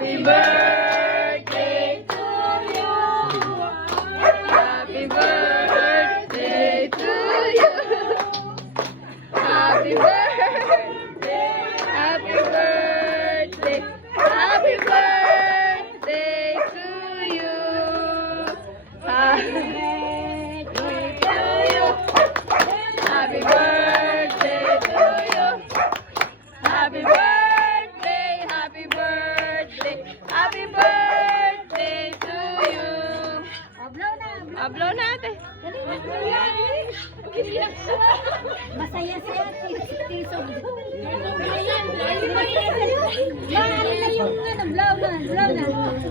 Happy birthday to you. Happy birthday to you. Happy birthday. Happy birthday. Happy birthday to you. Happy birthday to you. Happy birthday to you. Happy birthday, happy birthday, happy birthday to you. Ablaw natin. Masaya siya, tisog. Ano na yung blow na.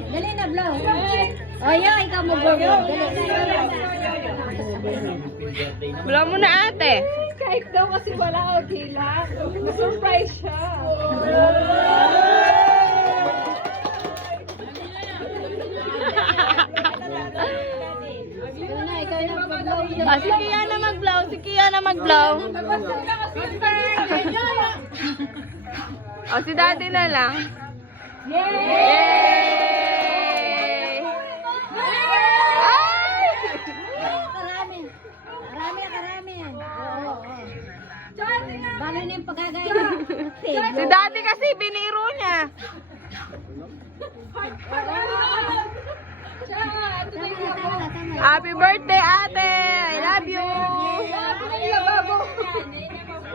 Dali na, blow. O yun, ikaw mo blow. Ablaw mo na ate. Kahit daw kasi wala okay lang. Na-surprise siya. Si Kia na mag-blow, si Kia na mag-blow. O, si daddy na lang. Yay! Ay! Karami. Oo. Balo na yung pagkagaya. Si daddy kasi biniro niya. Happy birthday, ate! I love you!